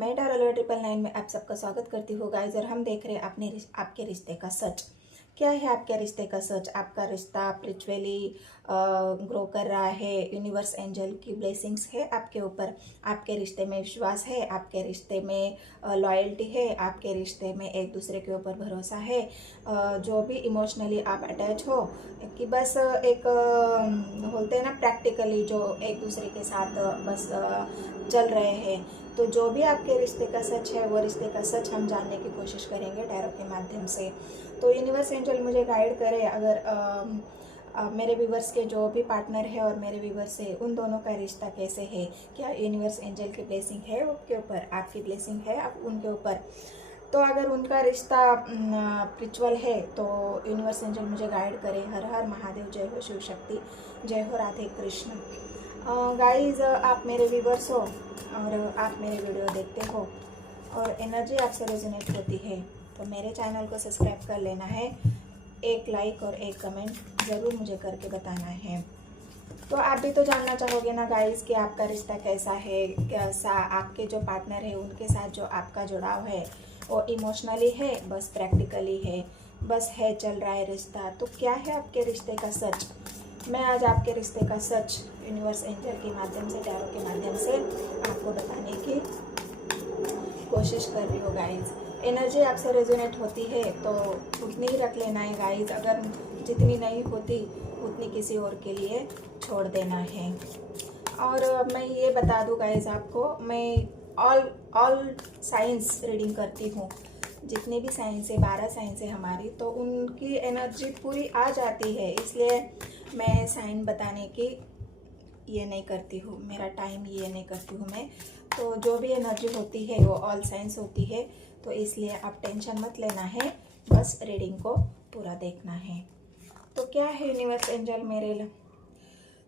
मैं टारल 999 में आप सबका स्वागत करती हूँ गाइस। और हम देख रहे हैं आपके रिश्ते का सच। क्या है आपके रिश्ते का सच? आपका रिश्ता स्पिरिचुअली ग्रो कर रहा है। यूनिवर्स एंजल की ब्लेसिंग्स है आपके ऊपर। आपके रिश्ते में विश्वास है, आपके रिश्ते में लॉयल्टी है, आपके रिश्ते में एक दूसरे के ऊपर भरोसा है। जो भी इमोशनली आप अटैच हो कि बस एक बोलते हैं ना प्रैक्टिकली जो एक दूसरे के साथ बस चल रहे हैं। तो जो भी आपके रिश्ते का सच है वो रिश्ते का सच हम जानने की कोशिश करेंगे टैरो के माध्यम से। तो यूनिवर्स एंजल मुझे गाइड करे अगर मेरे व्यूवर्स के जो भी पार्टनर है और मेरे व्यूवर्स है उन दोनों का रिश्ता कैसे है। क्या यूनिवर्स एंजल की ब्लेसिंग है उनके ऊपर, आपकी ब्लेसिंग है आप उनके ऊपर। तो अगर उनका रिश्ता स्पिरिचुअल है तो यूनिवर्स एंजल मुझे गाइड करे। हर हर महादेव, जय हो शिव शक्ति, जय हो राधे कृष्ण। गाइज आप मेरे व्यूवर्स हो और आप मेरे वीडियो देखते हो और एनर्जी आपसे रेजोनेट होती है तो मेरे चैनल को सब्सक्राइब कर लेना है। एक लाइक और एक कमेंट ज़रूर मुझे करके बताना है। तो आप भी तो जानना चाहोगे ना गाइस कि आपका रिश्ता कैसा है, कैसा आपके जो पार्टनर है उनके साथ जो आपका जुड़ाव है वो इमोशनली है, बस प्रैक्टिकली है, बस है चल रहा है रिश्ता। तो क्या है आपके रिश्ते का सच? मैं आज आपके रिश्ते का सच यूनिवर्स एंजल के माध्यम से, टैरो के माध्यम से आपको बताने की कोशिश कर रही हूँ गाइज। एनर्जी आपसे रेजोनेट होती है तो उतनी ही रख लेना है गाइज। अगर जितनी नहीं होती उतनी किसी और के लिए छोड़ देना है। और मैं ये बता दूँ गाइज आपको, मैं ऑल साइंस रीडिंग करती हूँ। जितने भी साइंस है, 12 साइंस है हमारी, तो उनकी एनर्जी पूरी आ जाती है। इसलिए मैं साइन बताने की ये नहीं करती हूँ, मेरा टाइम ये नहीं करती हूँ मैं। तो जो भी एनर्जी होती है वो ऑल साइंस होती है, तो इसलिए आप टेंशन मत लेना है, बस रीडिंग को पूरा देखना है। तो क्या है यूनिवर्स एंजल मेरे लिए?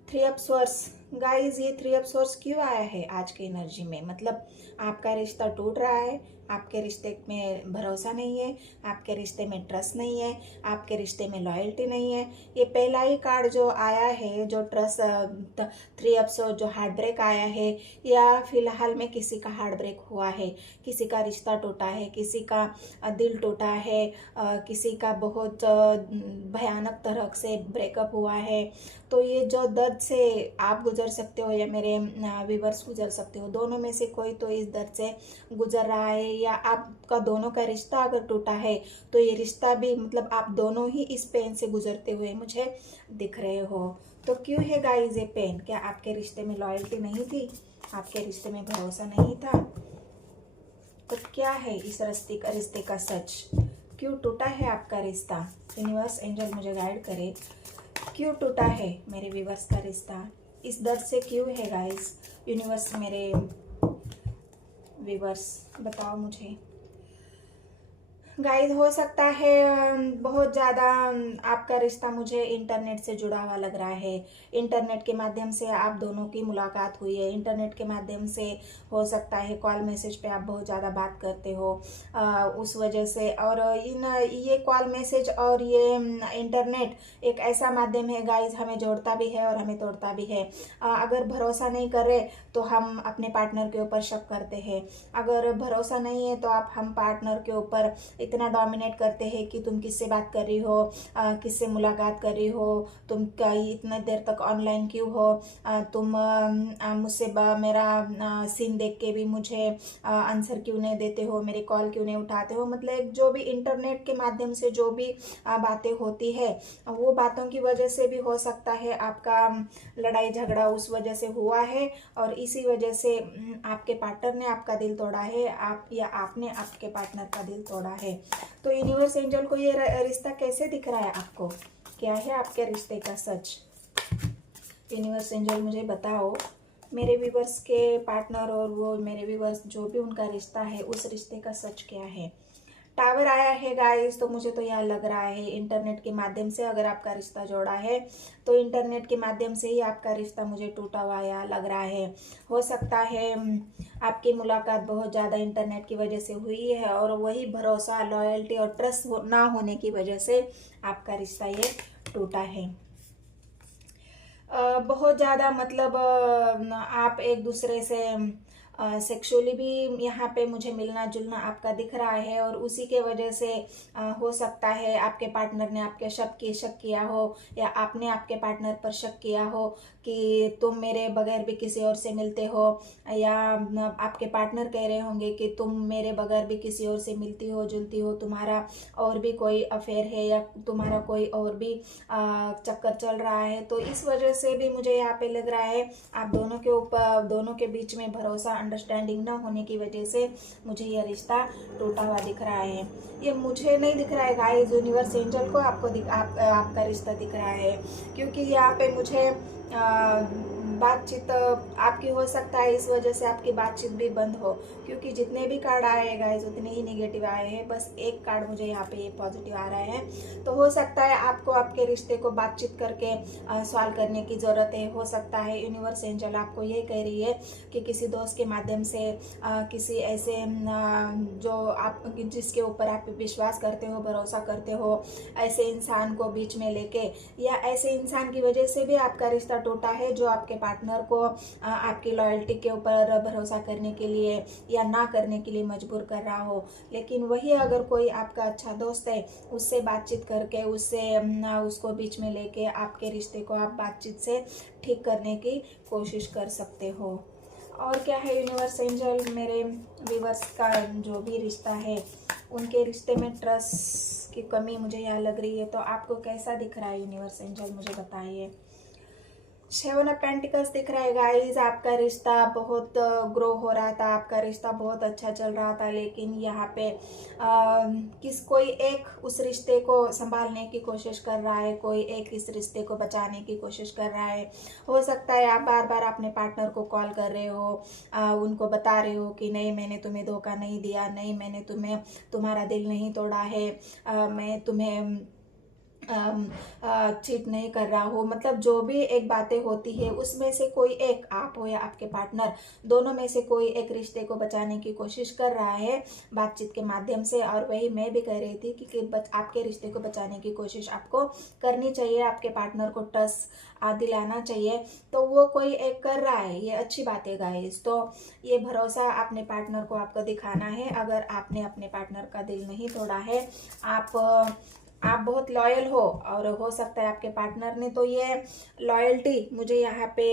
3 ऑफ स्वॉर्ड्स गाइज, ये 3 ऑफ स्वॉर्ड्स क्यों आया है आज की एनर्जी में? मतलब आपका रिश्ता टूट रहा है, आपके रिश्ते में भरोसा नहीं है, आपके रिश्ते में ट्रस्ट नहीं है, आपके रिश्ते में लॉयल्टी नहीं है। ये पहला ही कार्ड जो आया है, जो ट्रस्ट 3 ऑफ स्वॉर्ड्स, जो हार्ट ब्रेक आया है, या फिलहाल में किसी का हार्ट ब्रेक हुआ है, किसी का रिश्ता टूटा है, किसी का दिल टूटा है, किसी का बहुत भयानक तरह से ब्रेकअप हुआ है। तो ये जो दर्द से आप गुजर सकते हो या मेरे व्यूवर्स गुजर सकते हो, दोनों में से कोई तो इस दर्द से गुजर रहा है, या आपका दोनों का रिश्ता अगर टूटा है तो ये रिश्ता भी, मतलब आप दोनों ही इस पेन से गुजरते हुए मुझे दिख रहे हो। तो क्यों है गाइस ये पेन? क्या आपके रिश्ते में लॉयल्टी नहीं थी, आपके रिश्ते में भरोसा नहीं था? तो क्या है इस रिश्ते का सच? क्यों टूटा है आपका रिश्ता? यूनिवर्स एंजल मुझे गाइड करे, क्यों टूटा है मेरे व्यूवर्स का रिश्ता? इस दर्द से क्यों है गाइस? यूनिवर्स मेरे व्यूवर्स बताओ मुझे। गाइस हो सकता है बहुत ज़्यादा आपका रिश्ता मुझे इंटरनेट से जुड़ा हुआ लग रहा है। इंटरनेट के माध्यम से आप दोनों की मुलाकात हुई है, इंटरनेट के माध्यम से हो सकता है कॉल मैसेज पे आप बहुत ज़्यादा बात करते हो उस वजह से। और ये कॉल मैसेज और ये इंटरनेट एक ऐसा माध्यम है गाइस, हमें जोड़ता भी है और हमें तोड़ता भी है। अगर भरोसा नहीं कर रहे तो हम अपने पार्टनर के ऊपर शक करते हैं, अगर भरोसा नहीं है तो हम पार्टनर के ऊपर इतना डोमिनेट करते हैं कि तुम किससे बात कर रही हो, किससे मुलाकात कर रही हो, तुम इतना देर तक ऑनलाइन क्यों हो, तुम मुझसे मेरा सीन देख के भी मुझे आंसर क्यों नहीं देते हो, मेरे कॉल क्यों नहीं उठाते हो। मतलब जो भी इंटरनेट के माध्यम से जो भी बातें होती है वो बातों की वजह से भी हो सकता है आपका लड़ाई झगड़ा उस वजह से हुआ है, और इसी वजह से आपके पार्टनर ने आपका दिल तोड़ा है, आप या आपने आपके पार्टनर का दिल तोड़ा है। तो यूनिवर्स एंजल को ये रिश्ता कैसे दिख रहा है आपको? क्या है आपके रिश्ते का सच? यूनिवर्स एंजल मुझे बताओ, मेरे व्यूवर्स के पार्टनर और वो मेरे व्यूवर्स जो भी उनका रिश्ता है उस रिश्ते का सच क्या है? टावर आया है गाइस, तो मुझे तो यह लग रहा है इंटरनेट के माध्यम से अगर आपका रिश्ता जोड़ा है तो इंटरनेट के माध्यम से ही आपका रिश्ता मुझे टूटा हुआ या लग रहा है। हो सकता है आपकी मुलाकात बहुत ज़्यादा इंटरनेट की वजह से हुई है और वही भरोसा, लॉयल्टी और ट्रस्ट ना होने की वजह से आपका रिश्ता ये टूटा है। बहुत ज़्यादा मतलब आप एक दूसरे से सेक्सुअली भी यहाँ पे मुझे मिलना जुलना आपका दिख रहा है, और उसी के वजह से हो सकता है आपके पार्टनर ने आपके शक किया हो, या आपने आपके पार्टनर पर शक किया हो कि तुम मेरे बगैर भी किसी और से मिलते हो, या आपके पार्टनर कह रहे होंगे कि तुम मेरे बगैर भी किसी और से मिलती हो जुलती हो, तुम्हारा और भी कोई अफेयर है, या तुम्हारा कोई और भी चक्कर चल रहा है। तो इस वजह से भी मुझे यहाँ पे लग रहा है आप दोनों के बीच में भरोसा अंडरस्टैंडिंग न होने की वजह से मुझे यह रिश्ता टूटा हुआ दिख रहा है। ये मुझे नहीं दिख रहा है गाइस, यूनिवर्स एंजल को आपका रिश्ता दिख रहा है, क्योंकि यहाँ पे मुझे बातचीत आपकी हो सकता है, इस वजह से आपकी बातचीत भी बंद हो, क्योंकि जितने भी कार्ड आए हैं गाइस उतने ही नेगेटिव आए हैं। बस एक कार्ड मुझे यहाँ पे पॉजिटिव आ रहा है। तो हो सकता है आपको आपके रिश्ते को बातचीत करके सॉल्व करने की ज़रूरत है। हो सकता है यूनिवर्स एंजल आपको ये कह रही है कि किसी दोस्त के माध्यम से किसी ऐसे जो आप जिसके ऊपर आप विश्वास करते हो, भरोसा करते हो, ऐसे इंसान को बीच में लेके, या ऐसे इंसान की वजह से भी आपका रिश्ता टूटा है जो आपके पार्टनर को आपकी लॉयल्टी के ऊपर भरोसा करने के लिए या ना करने के लिए मजबूर कर रहा हो। लेकिन वही अगर कोई आपका अच्छा दोस्त है, उससे बातचीत करके उसको बीच में लेके आपके रिश्ते को आप बातचीत से ठीक करने की कोशिश कर सकते हो। और क्या है यूनिवर्स एंजल, मेरे व्यूअर्स का जो भी रिश्ता है उनके रिश्ते में ट्रस्ट की कमी मुझे यहाँ लग रही है। तो आपको कैसा दिख रहा है यूनिवर्स एंजल, मुझे बताइए। 7 ऑफ पेंटिकल्स दिख रहा है गाइस, आपका रिश्ता बहुत ग्रो हो रहा था, आपका रिश्ता बहुत अच्छा चल रहा था, लेकिन यहाँ पे कोई एक उस रिश्ते को संभालने की कोशिश कर रहा है, कोई एक इस रिश्ते को बचाने की कोशिश कर रहा है। हो सकता है आप बार बार अपने पार्टनर को कॉल कर रहे हो, उनको बता रहे हो कि नहीं मैंने तुम्हें धोखा नहीं दिया, नहीं मैंने तुम्हारा दिल नहीं तोड़ा है, मैं तुम्हें चीट नहीं कर रहा हो। मतलब जो भी एक बातें होती है उसमें से कोई एक, आप हो या आपके पार्टनर, दोनों में से कोई एक रिश्ते को बचाने की कोशिश कर रहा है बातचीत के माध्यम से। और वही मैं भी कह रही थी कि आपके रिश्ते को बचाने की कोशिश आपको करनी चाहिए, आपके पार्टनर को ट्रस्ट दिलाना चाहिए। तो वो कोई एक कर रहा है, ये अच्छी बात है गाइस। तो ये भरोसा अपने पार्टनर को आपको दिखाना है। अगर आपने अपने पार्टनर का दिल नहीं तोड़ा है, आप बहुत लॉयल हो, और हो सकता है आपके पार्टनर ने, तो ये लॉयल्टी मुझे यहाँ पे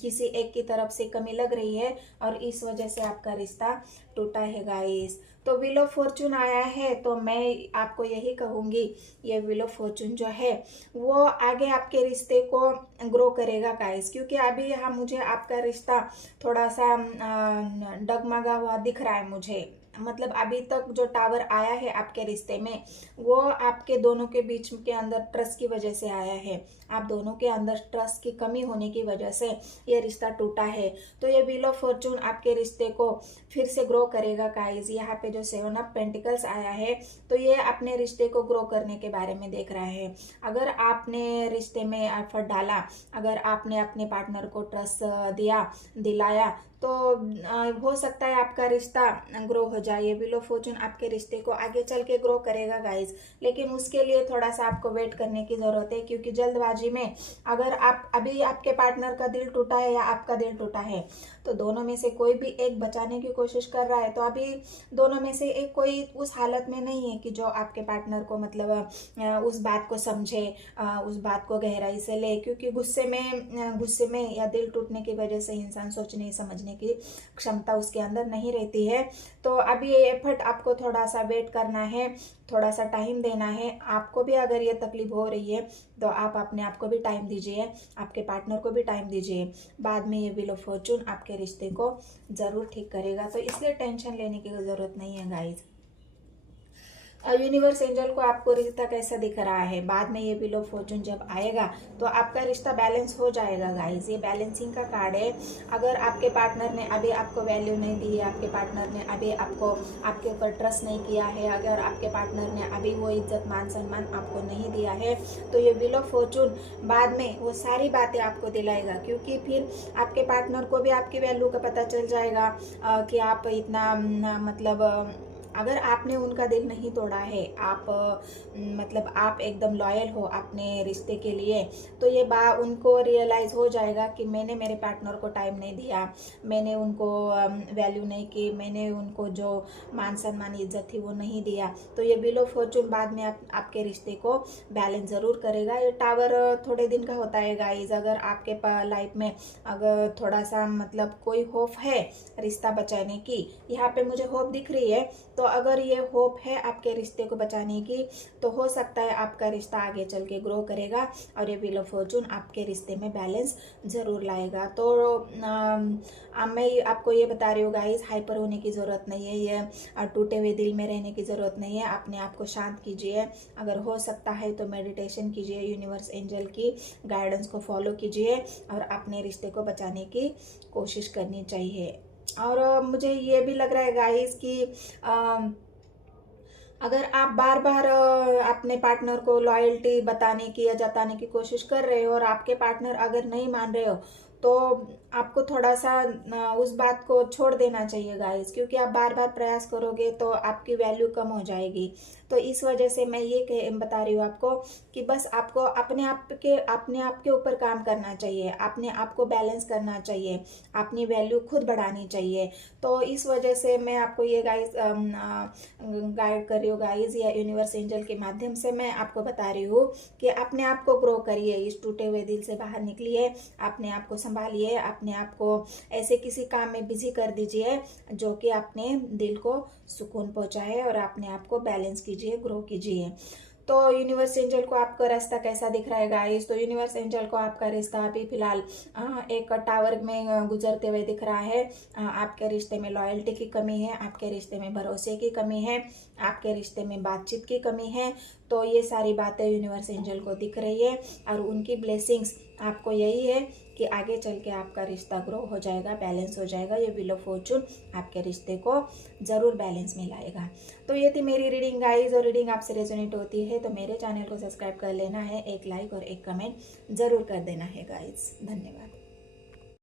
किसी एक की तरफ से कमी लग रही है, और इस वजह से आपका रिश्ता टूटा है गाइस। तो व्हील ऑफ फॉर्चून आया है, तो मैं आपको यही कहूँगी, ये व्हील ऑफ फॉर्चून जो है वो आगे आपके रिश्ते को ग्रो करेगा गाइस, क्योंकि अभी यहाँ मुझे आपका रिश्ता थोड़ा सा डगमगा हुआ दिख रहा है मुझे। मतलब अभी तक जो टावर आया है आपके रिश्ते में, वो आपके दोनों के बीच के अंदर ट्रस्ट की वजह से आया है। आप दोनों के अंदर ट्रस्ट की कमी होने की वजह से ये रिश्ता टूटा है। तो ये व्हील ऑफ फॉर्चून आपके रिश्ते को फिर से ग्रो करेगा गाइस। यहाँ पे जो 7 ऑफ पेंटिकल्स आया है, तो ये अपने रिश्ते को ग्रो करने के बारे में देख रहा है। अगर आपने रिश्ते में एफर्ट डाला, अगर आपने अपने पार्टनर को ट्रस्ट दिलाया, तो हो सकता है आपका रिश्ता ग्रो हो जाए। ये व्हील ऑफ फॉर्चून आपके रिश्ते को आगे चल के ग्रो करेगा गाइस, लेकिन उसके लिए थोड़ा सा आपको वेट करने की ज़रूरत है, क्योंकि जल्दबाजी में अगर अभी आपके पार्टनर का दिल टूटा है या आपका दिल टूटा है, तो दोनों में से कोई भी एक बचाने की कोशिश कर रहा है। तो अभी दोनों में से एक कोई उस हालत में नहीं है कि जो आपके पार्टनर को मतलब उस बात को समझे, उस बात को गहराई से ले, क्योंकि गुस्से में या दिल टूटने की वजह से इंसान सोचने समझने की क्षमता उसके अंदर नहीं रहती है। तो अभी ये एफर्ट आपको थोड़ा सा वेट करना है, थोड़ा सा टाइम देना है। आपको भी अगर ये तकलीफ हो रही है, तो आप अपने आप को भी टाइम दीजिए, आपके पार्टनर को भी टाइम दीजिए। बाद में ये व्हील ऑफ फॉर्चून आपके रिश्ते को ज़रूर ठीक करेगा, तो इसलिए टेंशन लेने की ज़रूरत नहीं है गाइज। यूनिवर्स एंजल को आपको रिश्ता कैसा दिख रहा है, बाद में ये व्हील ऑफ फॉर्चून जब आएगा तो आपका रिश्ता बैलेंस हो जाएगा गाइस। ये बैलेंसिंग का कार्ड है। अगर आपके पार्टनर ने अभी आपको वैल्यू नहीं दी है, आपके पार्टनर ने अभी आपके ऊपर ट्रस्ट नहीं किया है, अगर आपके पार्टनर ने अभी वो इज्जत मान सम्मान आपको नहीं दिया है, तो ये व्हील ऑफ फॉर्चून बाद में वो सारी बातें आपको दिलाएगा, क्योंकि फिर आपके पार्टनर को भी आपकी वैल्यू का पता चल जाएगा कि आप इतना मतलब अगर आपने उनका दिल नहीं तोड़ा है, आप मतलब आप एकदम लॉयल हो अपने रिश्ते के लिए, तो ये उनको रियलाइज़ हो जाएगा कि मैंने मेरे पार्टनर को टाइम नहीं दिया, मैंने उनको वैल्यू नहीं की, मैंने उनको जो मान सम्मान इज्जत थी वो नहीं दिया। तो ये व्हील ऑफ फॉर्चून बाद में आपके रिश्ते को बैलेंस ज़रूर करेगा। ये टावर थोड़े दिन का होता है गाइज। अगर आपके लाइफ में अगर थोड़ा सा मतलब कोई होप है रिश्ता बचाने की, यहाँ पे मुझे होप दिख रही है, तो अगर ये होप है आपके रिश्ते को बचाने की, तो हो सकता है आपका रिश्ता आगे चल के ग्रो करेगा और ये व्हील ऑफ फॉर्चून आपके रिश्ते में बैलेंस ज़रूर लाएगा। तो मैं आपको ये बता रही हूँ गाइस, हाइपर होने की ज़रूरत नहीं है, ये टूटे हुए दिल में रहने की ज़रूरत नहीं है। अपने आप को शांत कीजिए, अगर हो सकता है तो मेडिटेशन कीजिए, यूनिवर्स एंजल की गाइडेंस को फॉलो कीजिए और अपने रिश्ते को बचाने की कोशिश करनी चाहिए। और मुझे ये भी लग रहा है गाइस कि अगर आप बार बार अपने पार्टनर को लॉयल्टी बताने की या जताने की कोशिश कर रहे हो और आपके पार्टनर अगर नहीं मान रहे हो, तो आपको थोड़ा सा उस बात को छोड़ देना चाहिए गाइस, क्योंकि आप बार बार प्रयास करोगे तो आपकी वैल्यू कम हो जाएगी। तो इस वजह से मैं ये बता रही हूँ आपको कि बस आपको अपने आप के ऊपर काम करना चाहिए, अपने आप को बैलेंस करना चाहिए, अपनी वैल्यू खुद बढ़ानी चाहिए। तो इस वजह से मैं आपको ये गाइस गाइड कर रही हूँ गाइस, या यूनिवर्स एंजल के माध्यम से मैं आपको बता रही हूँ कि अपने आप को ग्रो करिए, इस टूटे हुए दिल से बाहर निकलिए, अपने आप को संभालिए, अपने आप को ऐसे किसी काम में बिजी कर दीजिए जो कि अपने दिल को सुकून पहुंचाए और अपने आप को बैलेंस कीजिए, ग्रो कीजिए। तो यूनिवर्स एंजल को आपका रास्ता कैसा दिख रहा है गाइस? तो यूनिवर्स एंजल को आपका रिश्ता अभी फिलहाल एक टावर में गुजरते हुए दिख रहा है। आपके रिश्ते में लॉयल्टी की कमी है, आपके रिश्ते में भरोसे की कमी है, आपके रिश्ते में बातचीत की कमी है। तो ये सारी बातें यूनिवर्स एंजल को दिख रही है और उनकी ब्लेसिंग्स आपको यही है कि आगे चल के आपका रिश्ता ग्रो हो जाएगा, बैलेंस हो जाएगा। ये व्हील ऑफ फॉर्चून आपके रिश्ते को ज़रूर बैलेंस में लाएगा। तो ये थी मेरी रीडिंग गाइज, और रीडिंग आपसे रेजोनेट होती है तो मेरे चैनल को सब्सक्राइब कर लेना है, एक लाइक और एक कमेंट ज़रूर कर देना है गाइज। धन्यवाद।